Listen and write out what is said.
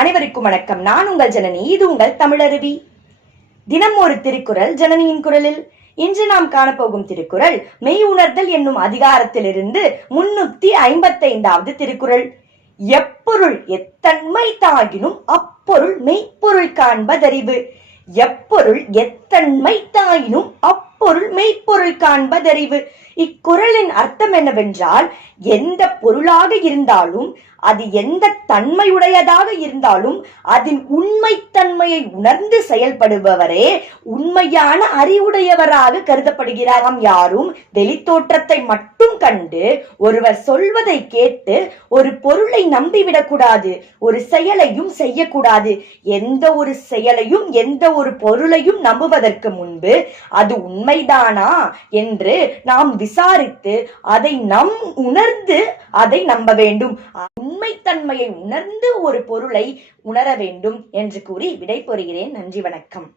அனைவருக்கும் வணக்கம். நான் உங்கள் ஜனனி. இது உங்கள் தமிழருவி. தினம் ஒரு திருக்குறள் ஜனனியின் குரலில். இன்று நாம் காணப்போகும் திருக்குறள் மெய் உணர்தல் என்னும் அதிகாரத்திலிருந்து 355வது திருக்குறள். எப்பொருள் எத்தன்மை தாயினும் அப்பொருள் மெய்ப்பொருள் காண்பதறிவு. எப்பொருள் எத்தன்மை தாயினும் அப்பொருள் மெய்ப்பொருள் காண்பதறிவு. இக்குறளின் அர்த்தம் என்னவென்றால், எந்த பொருளாக இருந்தாலும், அது எந்த தன்மையுடையதாக இருந்தாலும், அதன் உண்மைத்தன்மையை உணர்ந்து செயல்படுபவரே உண்மையான அறிவுடையவராக கருதப்படுகிறார். நாம் யாரும் வெளித்தோற்றத்தை மட்டும் கண்டு ஒருவர் சொல்வதை கேட்டு ஒரு பொருளை நம்பிவிடக்கூடாது, ஒரு செயலையும் செய்யக்கூடாது. எந்த ஒரு செயலையும் எந்த ஒரு பொருளையும் நம்புவதற்கு முன்பு அது உண்மைதானா என்று நாம் விசாரித்து அதை உணர்ந்து அதை நம்ப வேண்டும். உண்மைத்தன்மையை உணர்ந்து ஒரு பொருளை உணர வேண்டும் என்று கூறி விடை பெறுகிறேன். நன்றி, வணக்கம்.